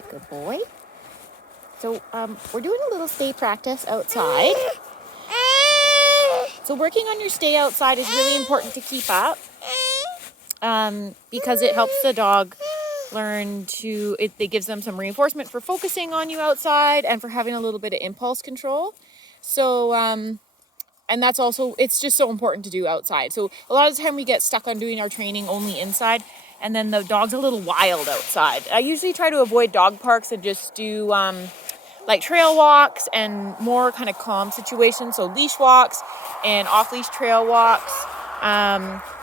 Okay, good boy. So we're doing a little stay practice outside. So working on your stay outside is really important to keep up because it helps the dog learn to, it gives them some reinforcement for focusing on you outside and for having a little bit of impulse control. So, and that's also, it's just so important to do outside. So a lot of the time we get stuck on doing our training only inside, and then the dog's a little wild outside. I usually try to avoid dog parks and just do like trail walks and more kind of calm situations. So leash walks and off-leash trail walks.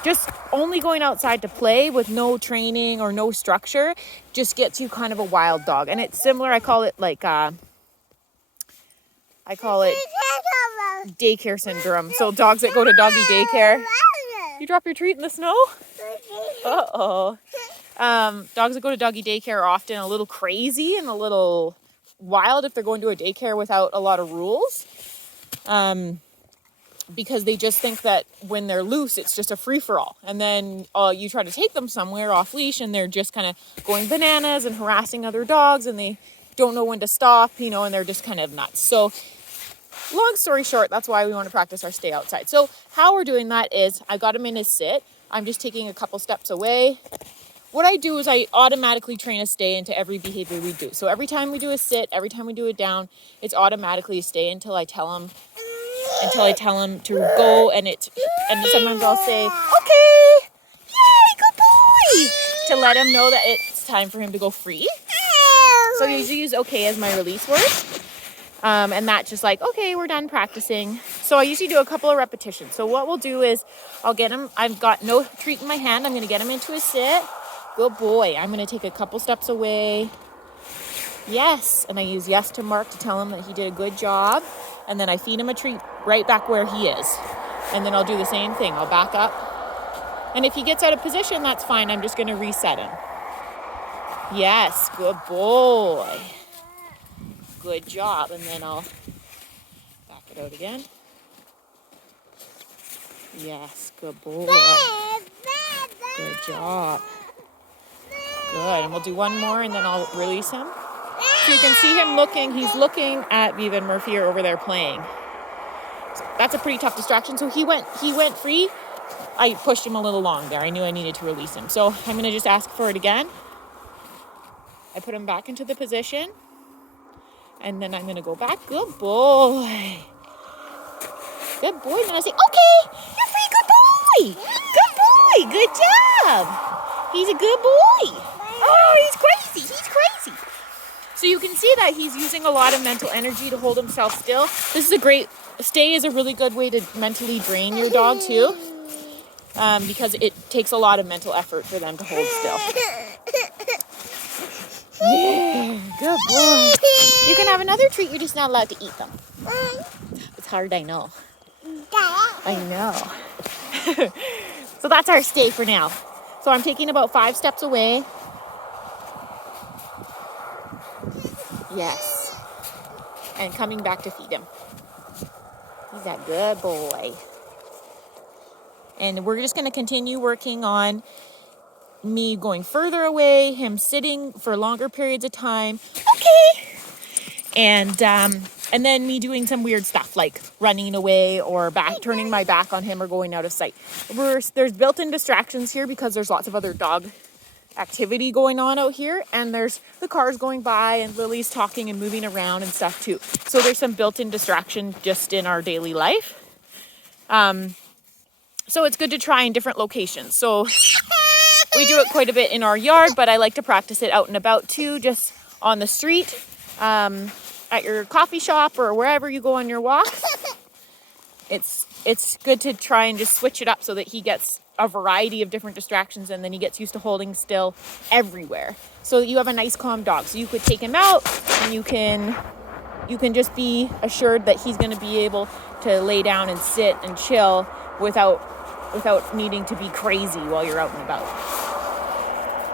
Just only going outside to play with no training or no structure just gets you kind of a wild dog. And it's similar, I call it Daycare Syndrome. So dogs that go to doggy daycare. You drop your treat in the snow? Uh-oh. Dogs that go to doggy daycare are often a little crazy and a little wild if they're going to a daycare without a lot of rules. Because they just think that when they're loose, it's just a free-for-all. And then you try to take them somewhere off-leash and they're just kind of going bananas and harassing other dogs and they don't know when to stop, and they're just kind of nuts. So long story short, that's why we want to practice our stay outside. So how we're doing that is I got him in his sit. I'm just taking a couple steps away. What I do is I automatically train a stay into every behavior we do. So every time we do a sit, every time we do a down, it's automatically a stay until I tell him to go, and sometimes I'll say, okay, yay, good boy, to let him know that it's time for him to go free. So I usually use okay as my release word. And that's just like, okay, we're done practicing. So I usually do a couple of repetitions. So what we'll do is I'll get him, I've got no treat in my hand. I'm going to get him into a sit. Good boy. I'm going to take a couple steps away. Yes. And I use yes to mark to tell him that he did a good job. And then I feed him a treat right back where he is. And then I'll do the same thing. I'll back up. And if he gets out of position, that's fine. I'm just going to reset him. Yes. Good boy. Good job. And then I'll back it out again. Yes, good boy. Good job. Good. And we'll do one more and then I'll release him. So you can see him looking. He's looking at Viva and Murphy are over there playing. So that's a pretty tough distraction. So he went free. I pushed him a little long there. I knew I needed to release him. So I'm going to just ask for it again. I put him back into the position. And then I'm going to go back. Good boy. Good boy. And then I say, okay, you're free. Good boy. Good boy. Good job. He's a good boy. Oh, he's crazy. He's crazy. So you can see that he's using a lot of mental energy to hold himself still. This is stay is a really good way to mentally drain your dog too. Because it takes a lot of mental effort for them to hold still. Yeah, good boy. You can have another treat, you're just not allowed to eat them. It's hard, I know. I know. So that's our stay for now. So I'm taking about 5 steps away. Yes. And coming back to feed him. He's a good boy. And we're just going to continue working on me going further away, him sitting for longer periods of time. Okay. And then me doing some weird stuff like running away or turning my back on him or going out of sight. There's built-in distractions here because there's lots of other dog activity going on out here, and there's the cars going by and Lily's talking and moving around and stuff too. So there's some built-in distraction just in our daily life. So it's good to try in different locations. So we do it quite a bit in our yard, but I like to practice it out and about too, just on the street, at your coffee shop or wherever you go on your walk. It's good to try and just switch it up so that he gets a variety of different distractions and then he gets used to holding still everywhere. So that you have a nice calm dog. So you could take him out and you can just be assured that he's going to be able to lay down and sit and chill without needing to be crazy while you're out and about.